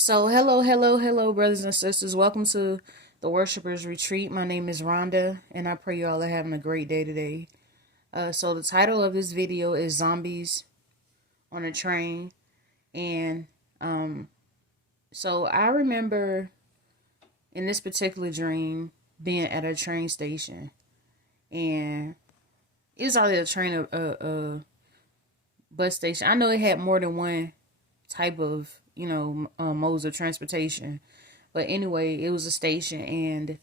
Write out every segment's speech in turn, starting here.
So, hello, brothers and sisters. Welcome to the Worshipers Retreat. My name is Rhonda, and I pray you all are having a great day today. So, the title of this video is Zombies on a Train. And so, I remember in this particular dream being at a train station, and it was either a train or a bus station. I know it had more than one type of modes of transportation, but anyway, it was a station, and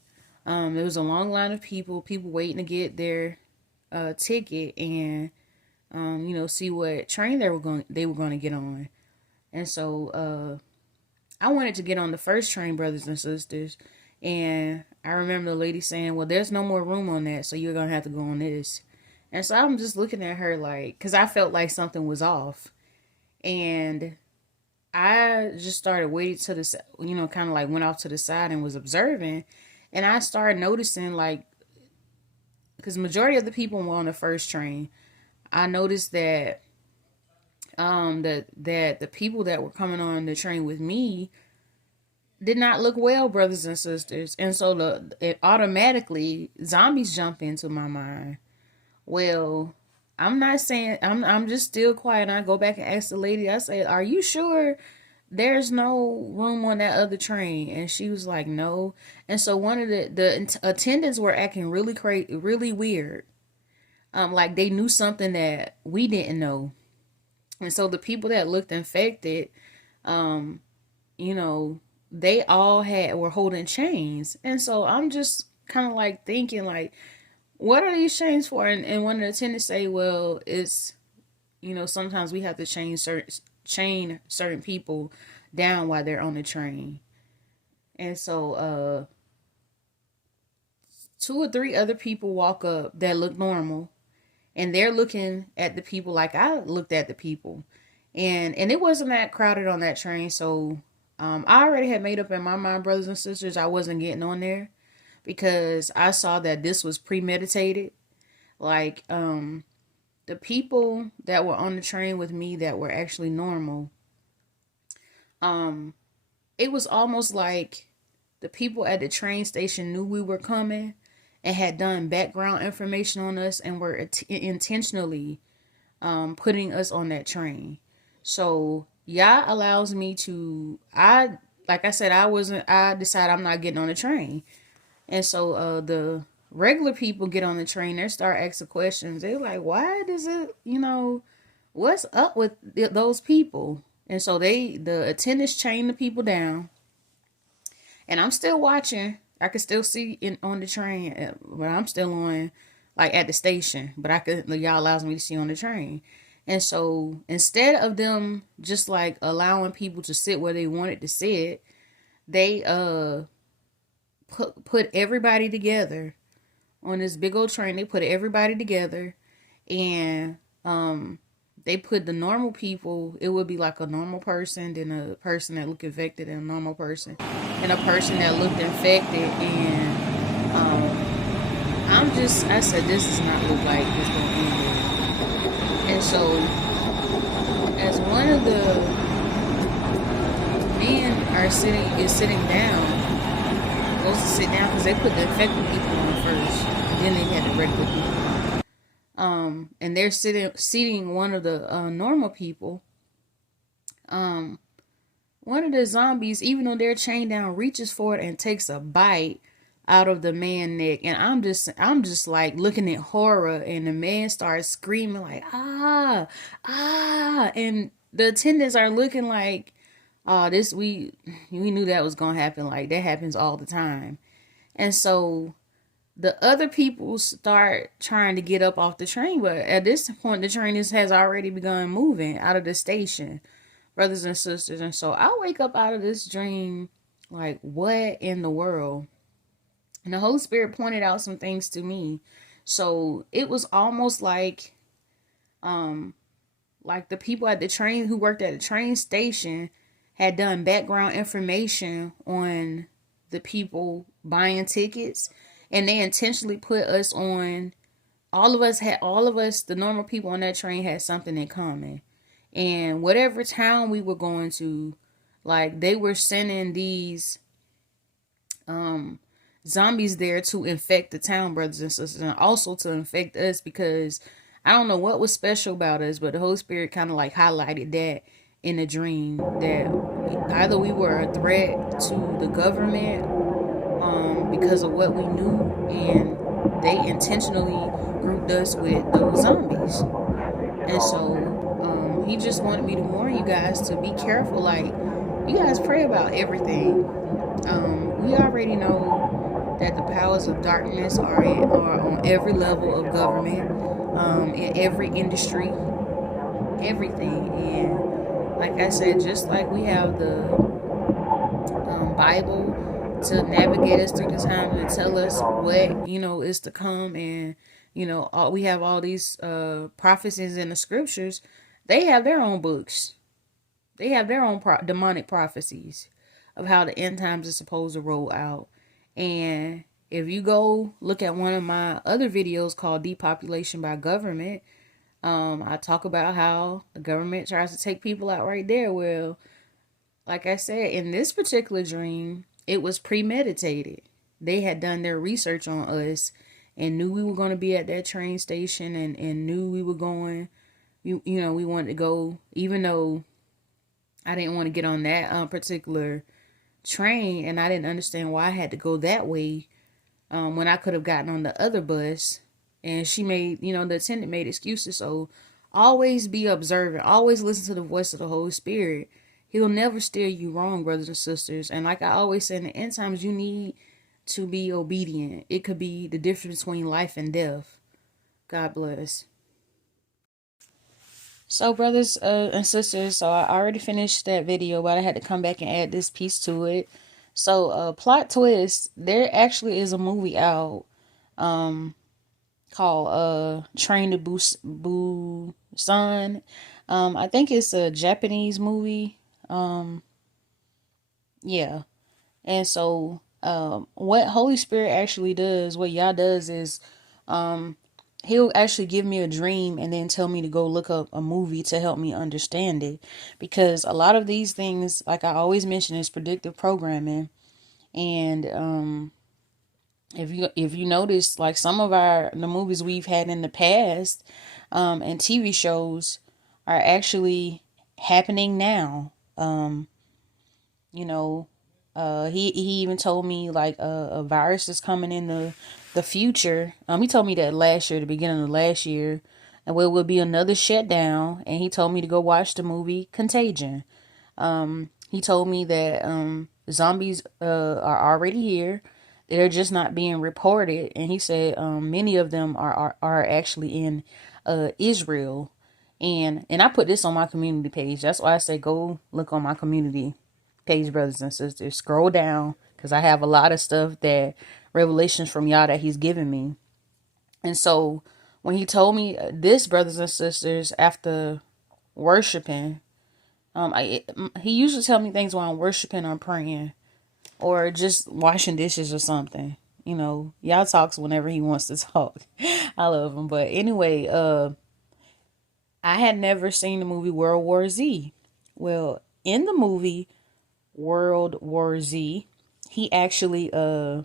there was a long line of people waiting to get their ticket, and see what train they were going to get on. And so I wanted to get on the first train, brothers and sisters, and I remember the lady saying, well, there's no more room on that, so you're going to have to go on this. And so I'm just looking at her like, because I felt like something was off. And I just started waiting to the, kind of like went off to the side and was observing. And I started noticing, like, because majority of the people were on the first train. I noticed that that the people that were coming on the train with me did not look well, brothers and sisters. And so it automatically zombies jump into my mind. Well, I'm not saying, I'm just still quiet, and I go back and ask the lady. I say, "Are you sure there's no room on that other train?" And she was like, "No." And so one of the attendants were acting really weird. Like they knew something that we didn't know. And so the people that looked infected, um, they all were holding chains. And so I'm just kind of like thinking, like, what are these chains for? And one of the attendants say, well, it's, sometimes we have to chain certain people down while they're on the train. And so two or three other people walk up that look normal, and they're looking at the people like I looked at the people. And it wasn't that crowded on that train, so I already had made up in my mind, brothers and sisters, I wasn't getting on there, because I saw that this was premeditated. Like, the people that were on the train with me that were actually normal, it was almost like the people at the train station knew we were coming and had done background information on us and were intentionally putting us on that train. So Yah allows me to, like I said, I decided I'm not getting on the train. And so the regular people get on the train, they start asking questions. They're like, why does it, what's up with those people? And so the attendants chain the people down. And I'm still watching. I can still see on the train, but I'm still on, like, at the station. But y'all allows me to see on the train. And so instead of them just like allowing people to sit where they wanted to sit, they put everybody together on this big old train. They put everybody together, and they put the normal people. It would be like a normal person, then a person that looked infected, and a normal person, and a person that looked infected. And I said, this does not look like it's going to end good. And so as one of the men is sitting down, goes to sit down, because they put the infected people on first, and then they had the regular people. And they're seating one of the normal people. One of the zombies, even though they're chained down, reaches forward and takes a bite out of the man's neck. And I'm just like looking at horror, and the man starts screaming like, ah, ah. And the attendants are looking like, oh, we knew that was gonna happen. Like, that happens all the time. And so the other people start trying to get up off the train, but at this point the train has already begun moving out of the station, brothers and sisters. And so I wake up out of this dream like, what in the world? And the Holy Spirit pointed out some things to me. So it was almost like the people at the train who worked at the train station had done background information on the people buying tickets, and they intentionally put us on. All of us, the normal people on that train, had something in common. And whatever town we were going to, Like, they were sending these zombies there to infect the town, brothers and sisters, and also to infect us, because I don't know what was special about us, but the Holy Spirit kind of like highlighted that in a dream, that either we were a threat to the government because of what we knew, and they intentionally grouped us with those zombies. And so he just wanted me to warn you guys to be careful. Like, you guys pray about everything. We already know that the powers of darkness are on every level of government, in every industry, everything. And like I said, just like we have the Bible to navigate us through the time and tell us what is to come, and we have all these prophecies in the scriptures. They have their own books. They have their own demonic prophecies of how the end times is supposed to roll out. And if you go look at one of my other videos called Depopulation by Government, I talk about how the government tries to take people out right there. Well, like I said, in this particular dream, it was premeditated. They had done their research on us and knew we were going to be at that train station, and knew we were going, we wanted to go, even though I didn't want to get on that particular train, and I didn't understand why I had to go that way when I could have gotten on the other bus. And she made, the attendant made excuses. So always be observant. Always listen to the voice of the Holy Spirit. He'll never steer you wrong, brothers and sisters. And like I always say, in the end times, you need to be obedient. It could be the difference between life and death. God bless. So, brothers and sisters, so I already finished that video, but I had to come back and add this piece to it. So, plot twist, there actually is a movie out called Train to Busan. I think it's a Japanese movie. Yeah. And so what Holy Spirit actually does, what Yah does is he'll actually give me a dream and then tell me to go look up a movie to help me understand it. Because a lot of these things, like I always mention, is predictive programming. And if you notice, like some of the movies we've had in the past and TV shows are actually happening now. You know, he even told me like a virus is coming in the future. He told me that last year, the beginning of last year, and there will be another shutdown. And he told me to go watch the movie Contagion. He told me that zombies are already here. They're just not being reported. And he said many of them are actually in Israel. And I put this on my community page. That's why I say go look on my community page, brothers and sisters. Scroll down, because I have a lot of stuff, that revelations from Yah that he's given me. And so when he told me this, brothers and sisters, after worshiping, he usually tell me things while I'm worshiping or praying or just washing dishes or something. Yah talks whenever he wants to talk. I love him. But anyway, I had never seen the movie World War Z. Well, in the movie World War Z, he actually I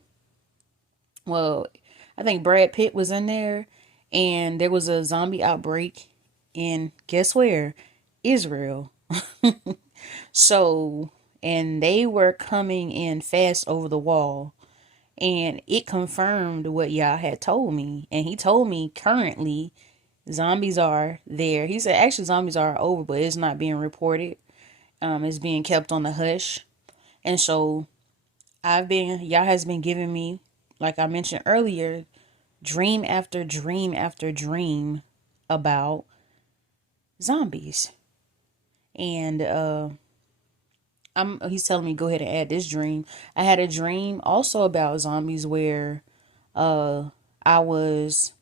think Brad Pitt was in there, and there was a zombie outbreak in, guess where? Israel. So, and they were coming in fast over the wall, and it confirmed what Yah had told me. And he told me currently zombies are there. He said actually zombies are over, but it's not being reported. It's being kept on the hush. And so Yah has been giving me, like I mentioned earlier, dream after dream after dream about zombies. And he's telling me go ahead and add this dream. I had a dream also about zombies where I was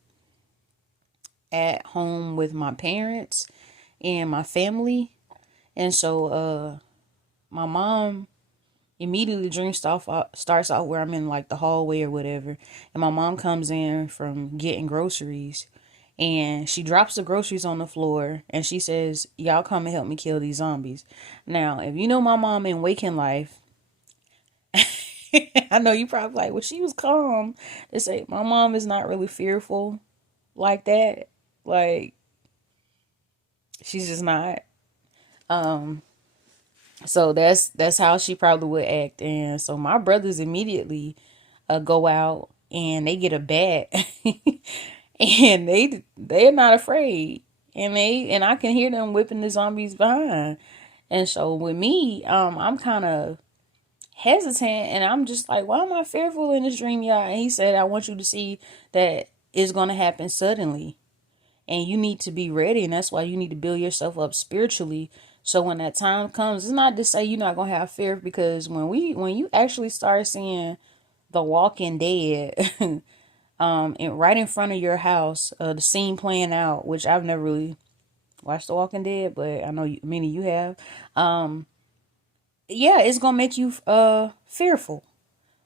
at home with my parents and my family. And so my mom, immediately the dream starts off where I'm in like the hallway or whatever. And my mom comes in from getting groceries. and she drops the groceries on the floor and she says, y'all come and help me kill these zombies. Now, if you know my mom in waking life, I know you probably like, well, she was calm. They say my mom is not really fearful like that. Like, she's just not. So that's how she probably would act. And so my brothers immediately go out and they get a bat and they're not afraid. And I can hear them whipping the zombies behind. And so with me, I'm kind of hesitant and I'm just like, why am I fearful in this dream, y'all? And he said, I want you to see that it's gonna happen suddenly. And you need to be ready, and that's why you need to build yourself up spiritually. So when that time comes, it's not to say you're not gonna have fear, because when you actually start seeing The Walking Dead, and right in front of your house, the scene playing out, which I've never really watched The Walking Dead, but I know many of you have. Yeah, it's gonna make you fearful,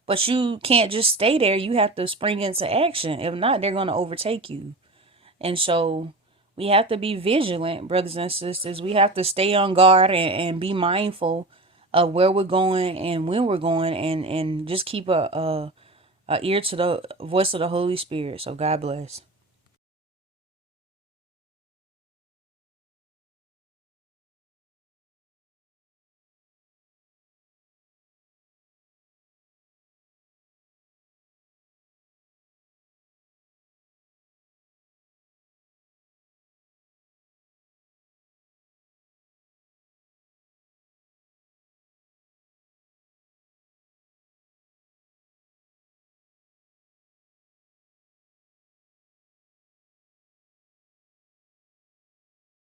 but you can't just stay there. You have to spring into action. If not, they're gonna overtake you. And so we have to be vigilant, brothers and sisters. We have to stay on guard and be mindful of where we're going and when we're going, and just keep a ear to the voice of the Holy Spirit. So God bless.